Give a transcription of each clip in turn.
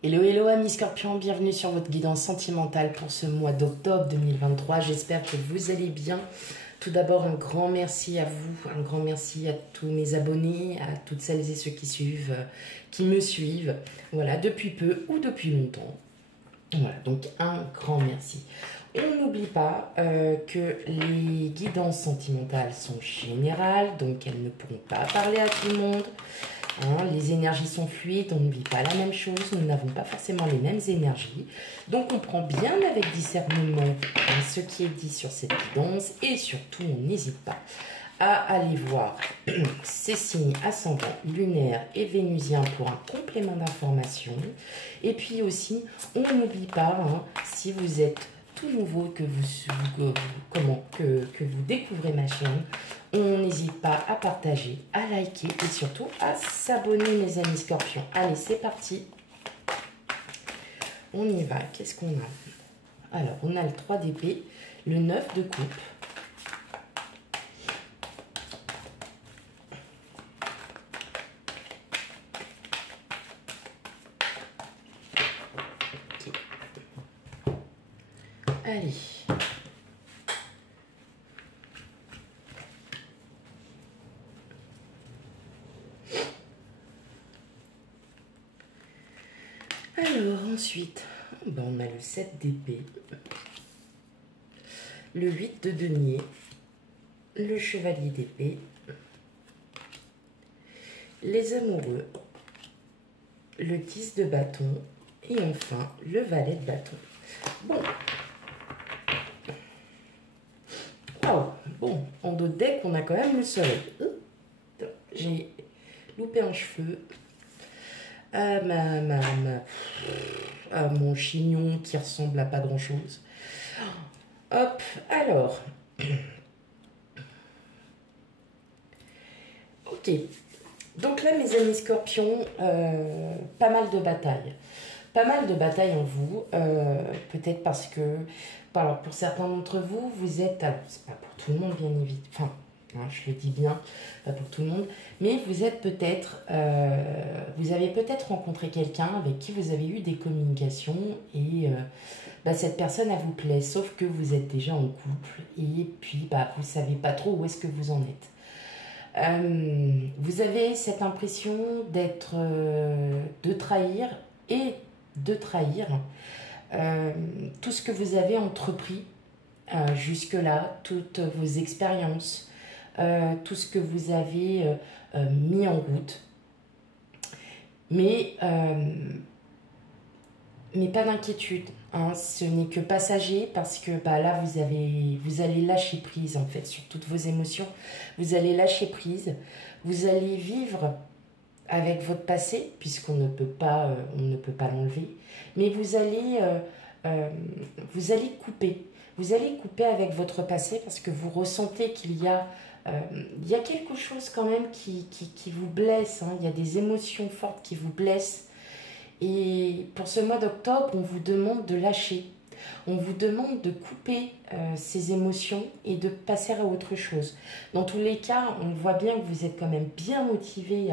Hello, hello amis scorpions, bienvenue sur votre guidance sentimentale pour ce mois d'octobre 2023. J'espère que vous allez bien. Tout d'abord, un grand merci à vous, un grand merci à tous mes abonnés, à toutes celles et ceux qui suivent, qui me suivent, voilà, depuis peu ou depuis longtemps. Voilà, donc un grand merci. On n'oublie pas que les guidances sentimentales sont générales, donc elles ne pourront pas parler à tout le monde. Hein, les énergies sont fluides, on ne vit pas la même chose, nous n'avons pas forcément les mêmes énergies. Donc on prend bien avec discernement ce qui est dit sur cette guidance et surtout on n'hésite pas à aller voir ces signes ascendants, lunaires et vénusiens pour un complément d'information. Et puis aussi, on n'oublie pas, hein, si vous êtes tout nouveau, que vous découvrez ma chaîne, on n'hésite pas à partager, à liker et surtout à s'abonner mes amis scorpions. Allez, c'est parti. On y va. Qu'est-ce qu'on a? Alors, on a le 3 d'épée, le 9 de coupe. Allez. Alors, ensuite, ben, on a le 7 d'épée, le 8 de denier, le chevalier d'épée, les amoureux, le 10 de bâton et enfin le valet de bâton. Bon. Oh, bon, en dos de deck, on a quand même le soleil. J'ai loupé un cheveu. À mon chignon qui ressemble à pas grand chose. Hop, alors. Ok. Donc là, mes amis scorpions, pas mal de batailles. Pas mal de batailles en vous. Peut-être parce que, alors pour certains d'entre vous, vous êtes, c'est pas pour tout le monde bien évidemment, enfin, hein, je le dis bien, pas pour tout le monde, mais vous êtes peut-être, vous avez peut-être rencontré quelqu'un avec qui vous avez eu des communications et bah, cette personne, elle vous plaît, sauf que vous êtes déjà en couple et puis bah, vous savez pas trop où est-ce que vous en êtes. Vous avez cette impression d'être, de trahir et de trahir tout ce que vous avez entrepris jusque-là, toutes vos expériences, tout ce que vous avez mis en route. Mais pas d'inquiétude, hein, ce n'est que passager parce que bah, là vous allez lâcher prise en fait sur toutes vos émotions, vous allez lâcher prise, vous allez vivre avec votre passé puisqu'on ne peut pas l'enlever, mais vous allez couper avec votre passé parce que vous ressentez qu'il y a quelque chose quand même qui vous blesse, hein, il y a des émotions fortes qui vous blessent. Et pour ce mois d'octobre, on vous demande de lâcher. On vous demande de couper ces émotions et de passer à autre chose. Dans tous les cas, on voit bien que vous êtes quand même bien motivé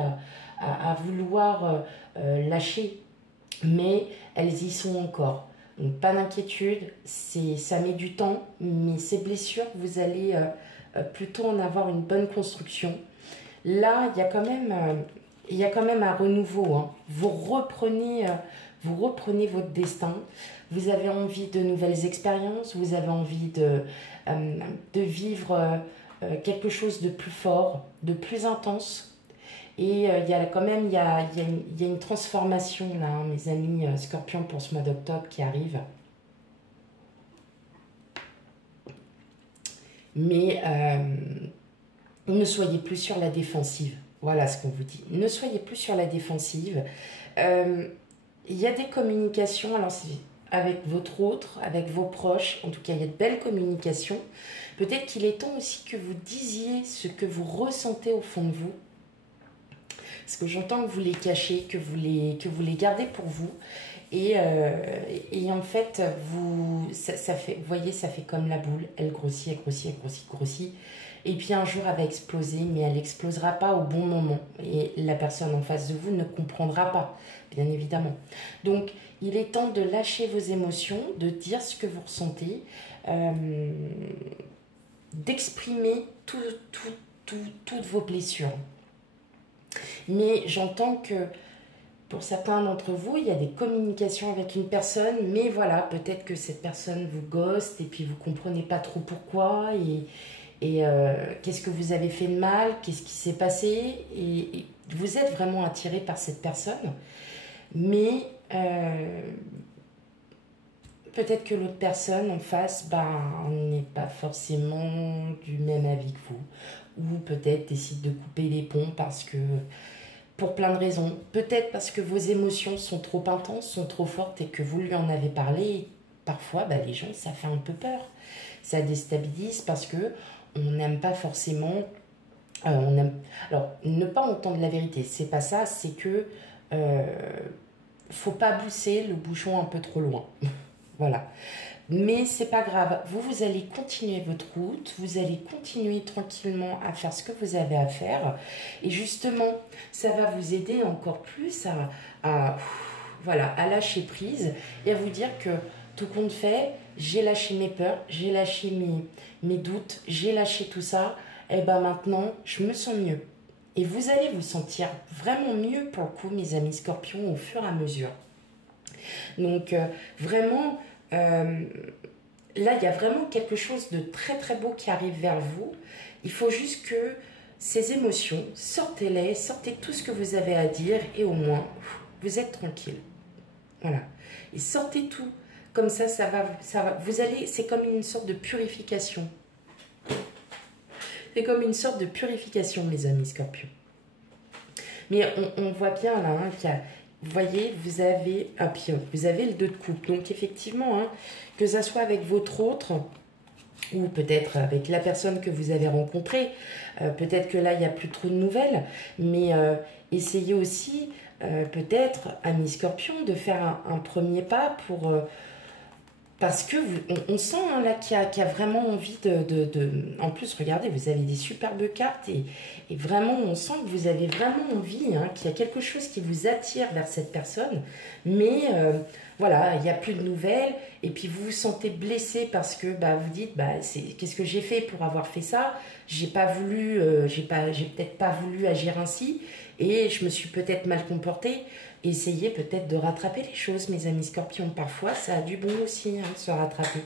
à vouloir lâcher. Mais elles y sont encore. Donc pas d'inquiétude, ça met du temps. Mais ces blessures, vous allez plutôt en avoir une bonne construction. Là, il y a quand même un renouveau, hein. Vous reprenez votre destin. Vous avez envie de nouvelles expériences. Vous avez envie de vivre quelque chose de plus fort, de plus intense. Et il y a quand même il y a une transformation là, hein, mes amis scorpions, pour ce mois d'octobre qui arrive. Mais ne soyez plus sur la défensive. Voilà ce qu'on vous dit. Ne soyez plus sur la défensive. Il y a des communications, alors c'est avec votre autre, avec vos proches. En tout cas, il y a de belles communications. Peut-être qu'il est temps aussi que vous disiez ce que vous ressentez au fond de vous. Parce que j'entends que vous les cachez, que vous les gardez pour vous. Et en fait, ça fait, vous voyez, ça fait comme la boule. Elle grossit, elle grossit, elle grossit, grossit. Et puis un jour, elle va exploser, mais elle n'explosera pas au bon moment. Et la personne en face de vous ne comprendra pas, bien évidemment. Donc, il est temps de lâcher vos émotions, de dire ce que vous ressentez, d'exprimer toutes vos blessures. Mais j'entends que pour certains d'entre vous, il y a des communications avec une personne, mais voilà, peut-être que cette personne vous ghost et puis vous ne comprenez pas trop pourquoi et qu'est-ce que vous avez fait de mal, qu'est-ce qui s'est passé et vous êtes vraiment attiré par cette personne, mais peut-être que l'autre personne en face n'est pas forcément du même avis que vous, ou peut-être décide de couper les ponts parce que pour plein de raisons. Peut-être parce que vos émotions sont trop intenses, sont trop fortes et que vous lui en avez parlé. Et parfois, les gens, ça fait un peu peur. Ça déstabilise parce que on n'aime pas forcément... on aime... Alors, ne pas entendre la vérité, c'est pas ça, c'est que... faut pas pousser le bouchon un peu trop loin. Voilà. Mais c'est pas grave, vous allez continuer votre route, vous allez continuer tranquillement à faire ce que vous avez à faire. Et justement, ça va vous aider encore plus voilà, à lâcher prise et à vous dire que tout compte fait, j'ai lâché mes peurs, j'ai lâché mes doutes, j'ai lâché tout ça. Et maintenant, je me sens mieux. Et vous allez vous sentir vraiment mieux pour le coup, mes amis scorpions, au fur et à mesure. Donc, vraiment... là, il y a vraiment quelque chose de très très beau qui arrive vers vous. Il faut juste que ces émotions, sortez-les, sortez tout ce que vous avez à dire et au moins, vous êtes tranquille. Voilà. Et sortez tout. Comme ça va. Vous allez, c'est comme une sorte de purification. C'est comme une sorte de purification, mes amis scorpions. Mais on voit bien là qu'il y a... Vous voyez, vous avez un pion, vous avez le 2 de coupe. Donc effectivement, que ça soit avec votre autre ou peut-être avec la personne que vous avez rencontrée, peut-être que là, il n'y a plus trop de nouvelles, mais essayez aussi, peut-être, amis scorpions, de faire un premier pas pour... parce que on sent là qu'il y a vraiment envie En plus, regardez, vous avez des superbes cartes et vraiment, on sent que vous avez vraiment envie, qu'il y a quelque chose qui vous attire vers cette personne. Mais voilà, il n'y a plus de nouvelles et puis vous vous sentez blessé parce que vous dites, qu'est-ce que j'ai fait pour avoir fait ça? J'ai pas voulu, j'ai peut-être pas voulu agir ainsi et je me suis peut-être mal comportée. Essayez peut-être de rattraper les choses, mes amis scorpions. Parfois, ça a du bon aussi de se rattraper.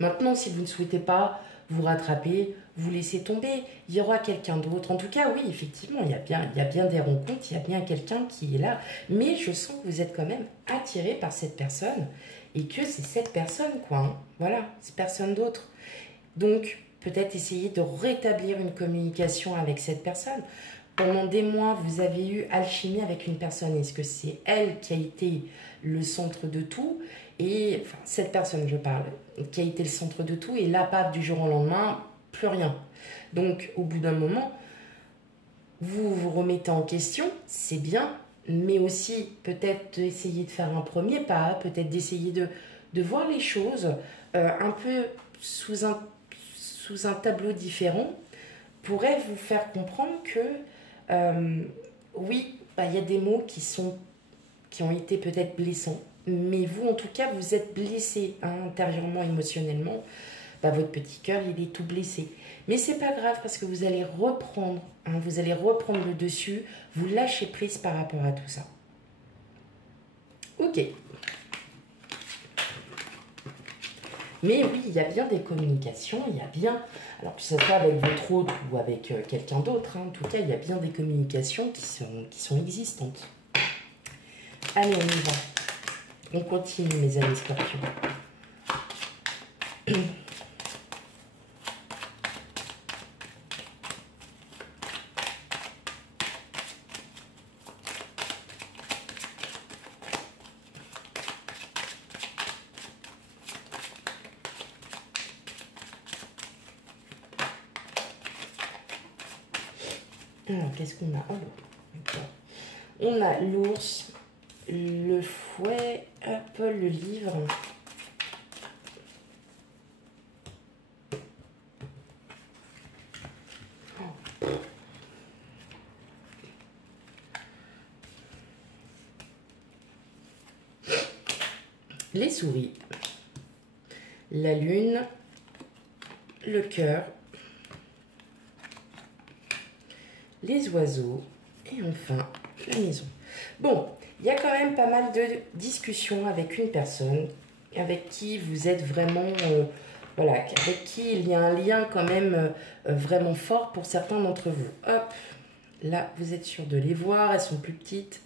Maintenant, si vous ne souhaitez pas vous rattraper, vous laissez tomber. Il y aura quelqu'un d'autre. En tout cas, oui, effectivement, il y a bien des rencontres, il y a bien quelqu'un qui est là. Mais je sens que vous êtes quand même attiré par cette personne et que c'est cette personne, quoi. Voilà, c'est personne d'autre. Donc, peut-être essayer de rétablir une communication avec cette personne. Pendant des mois, vous avez eu alchimie avec une personne. Est-ce que c'est elle qui a été le centre de tout? Et enfin, cette personne, je parle, qui a été le centre de tout. Et là, pas du jour au lendemain, plus rien. Donc, au bout d'un moment, vous vous remettez en question, c'est bien. Mais aussi, peut-être d'essayer de faire un premier pas, peut-être d'essayer de voir les choses un peu sous un tableau différent, pourrait vous faire comprendre que oui, il y a des mots qui ont été peut-être blessants, mais vous, en tout cas, vous êtes blessé intérieurement, émotionnellement. Votre petit cœur, il est tout blessé. Mais c'est pas grave parce que vous allez reprendre, vous allez reprendre le dessus, vous lâchez prise par rapport à tout ça. Ok. Mais oui, il y a bien des communications, il y a bien... Alors que ce soit avec votre autre ou avec quelqu'un d'autre, en tout cas, il y a bien des communications qui sont existantes. Allez, on y va. On continue, mes amis scorpions. Alors, qu'est-ce qu'on a? On a l'ours, le fouet, hop, le livre. les souris, la lune, le cœur, les oiseaux et enfin la maison. Bon, il y a quand même pas mal de discussions avec une personne avec qui vous êtes vraiment, voilà, avec qui il y a un lien quand même vraiment fort pour certains d'entre vous. Hop, là, vous êtes sûr de les voir, elles sont plus petites.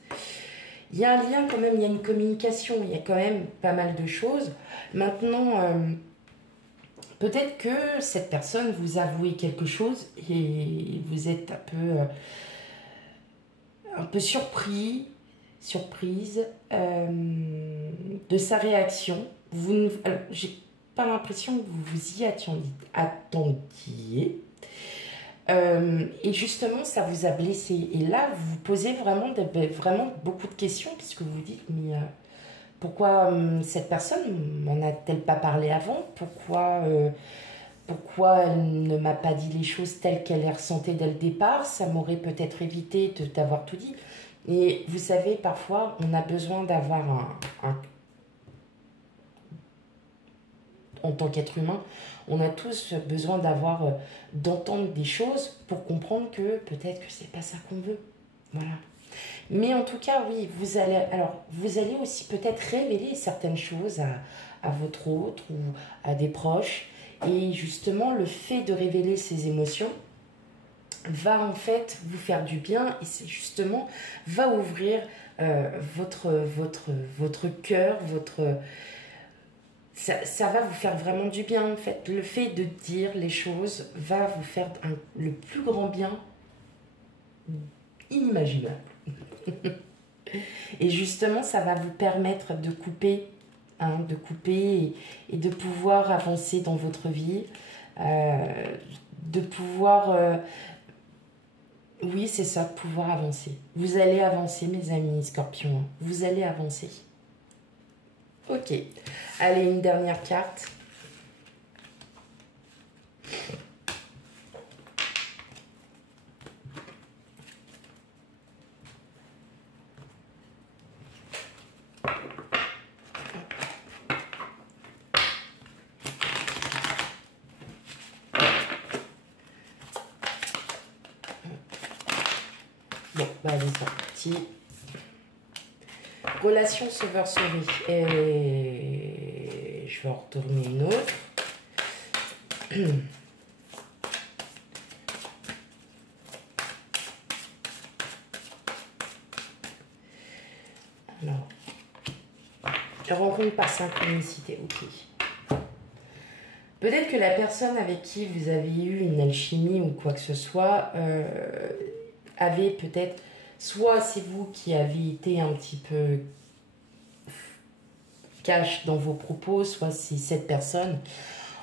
Il y a un lien quand même, il y a une communication, il y a quand même pas mal de choses. Maintenant, peut-être que cette personne vous a avoué quelque chose et vous êtes un peu surprise de sa réaction. J'ai pas l'impression que vous vous y attendiez. Et justement, ça vous a blessé. Et là, vous vous posez vraiment beaucoup de questions puisque vous vous dites, mais pourquoi cette personne m'en a-t-elle pas parlé avant? Pourquoi elle ne m'a pas dit les choses telles qu'elle les ressentait dès le départ? Ça m'aurait peut-être évité d'avoir tout dit. Et vous savez, parfois, on a besoin d'avoir en tant qu'être humain, on a tous besoin d'entendre des choses pour comprendre que peut-être que c'est pas ça qu'on veut. Voilà. Mais en tout cas, oui, vous allez aussi peut-être révéler certaines choses à votre autre ou à des proches. Et justement, le fait de révéler ces émotions va en fait vous faire du bien et c'est justement va ouvrir votre cœur, ça va vous faire vraiment du bien en fait. Le fait de dire les choses va vous faire le plus grand bien inimaginable. Et justement, ça va vous permettre de couper, et de pouvoir avancer dans votre vie, de pouvoir... oui, c'est ça, pouvoir avancer. Vous allez avancer, mes amis scorpions. Vous allez avancer. Ok. Allez, une dernière carte. Bon, bah allez, c'est parti. Relation sauveur-souris. Et je vais en retourner une autre. Alors, rencontre par synchronicité, ok. Peut-être que la personne avec qui vous avez eu une alchimie ou quoi que ce soit avait peut-être, soit c'est vous qui avez été un petit peu cash dans vos propos, soit c'est cette personne.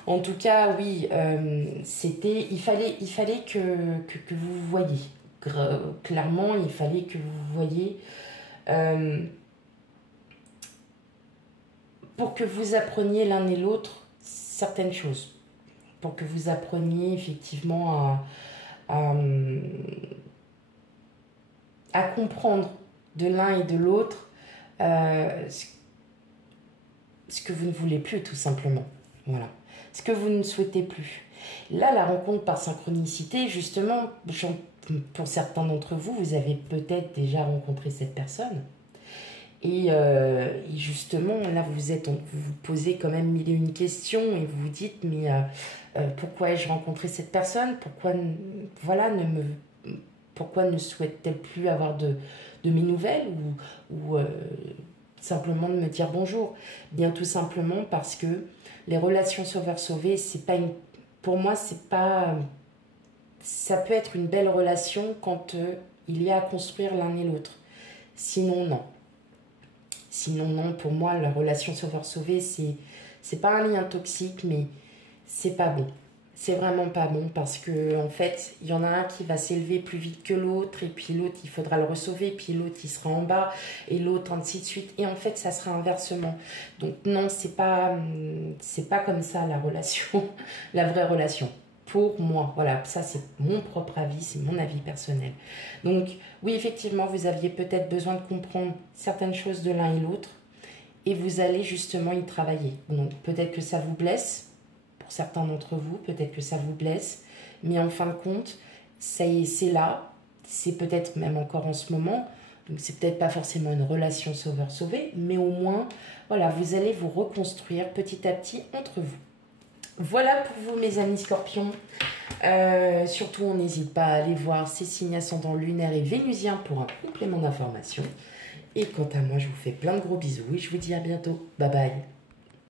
En tout cas, oui, il fallait que vous voyiez. Clairement, il fallait que vous voyiez pour que vous appreniez l'un et l'autre certaines choses. Pour que vous appreniez effectivement à comprendre de l'un et de l'autre ce que vous ne voulez plus, tout simplement. Voilà. Ce que vous ne souhaitez plus. Là, la rencontre par synchronicité, justement, pour certains d'entre vous, vous avez peut-être déjà rencontré cette personne. Et justement, là, vous vous posez quand même mille et une questions et vous vous dites, mais pourquoi ai-je rencontré cette personne? Pourquoi ne souhaite-t-elle plus avoir de mes nouvelles ou simplement de me dire bonjour? Bien tout simplement parce que les relations sauveur-sauvé, c'est pas pour moi, c'est pas... Ça peut être une belle relation quand il y a à construire l'un et l'autre. Sinon, non. Sinon, non, pour moi, la relation sauveur-sauvé, c'est pas un lien toxique, mais c'est pas bon. C'est vraiment pas bon parce que en fait, il y en a un qui va s'élever plus vite que l'autre, et puis l'autre, il faudra le ressauver, puis l'autre, il sera en bas, et l'autre, ainsi de suite. Et en fait, ça sera inversement. Donc non, c'est pas comme ça la relation, la vraie relation. Pour moi, voilà, ça c'est mon propre avis, c'est mon avis personnel. Donc oui, effectivement, vous aviez peut-être besoin de comprendre certaines choses de l'un et l'autre. et vous allez justement y travailler. Donc peut-être que ça vous blesse, pour certains d'entre vous, peut-être que ça vous blesse, mais en fin de compte, ça y est, c'est là, c'est peut-être même encore en ce moment, donc c'est peut-être pas forcément une relation sauveur-sauvé, mais au moins, voilà, vous allez vous reconstruire petit à petit entre vous. Voilà pour vous mes amis scorpions. Surtout, on n'hésite pas à aller voir ces signes ascendants lunaires et vénusiens pour un complément d'information. Et quant à moi, je vous fais plein de gros bisous et je vous dis à bientôt. Bye bye.